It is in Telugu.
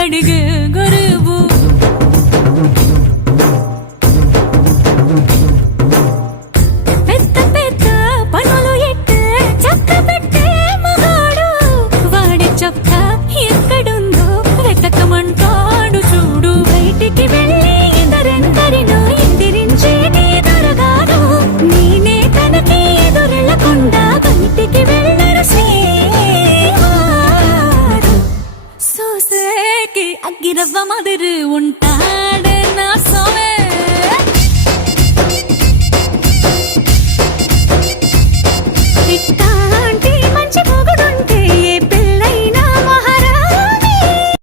కళ్ళడిగే గురువు పెద్ద పెద్ద పనులు ఎట్టే చక్క పెట్టే మగాడు వాడి చొక్క ఎక్కడుందో వెతకమంటాడు చూడు బయటికి వెళ్ళి ఇద్దరెందరినో ఎదిరించేది దొరగాడు నేనే తనకి ఎదురెళ్ళకుండా బయటికి వెళ్ళరు శ్రీవారు సోసేకి అగ్గిరవ్వ మదిరి ఉంటాడే నా సోమే